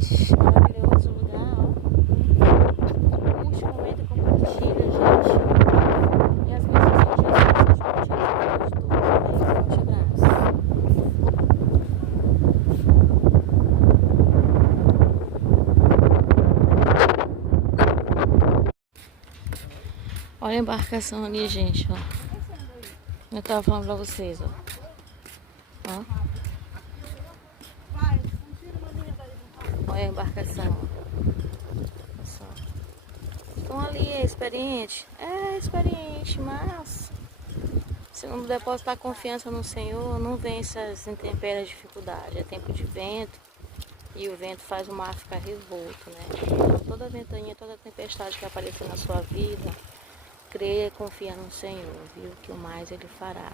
Ixi, maravilhoso lugar, ó. Curte, comenta, compartilha, gente. E as bênçãos de Jesus sejam contigo de todos. Amém. Forte abraço. Olha a embarcação ali, gente, ó. Eu tava falando pra vocês, ó. Ó. Olha a embarcação, ó. Só. Então ali é experiente? É experiente, mas se não depositar confiança no Senhor, não vence as intempéries, dificuldades. É tempo de vento e o vento faz o mar ficar revolto, né? Então, toda ventania, toda tempestade que aparecer na sua vida, creia e confia no Senhor, viu? Que o mais Ele fará.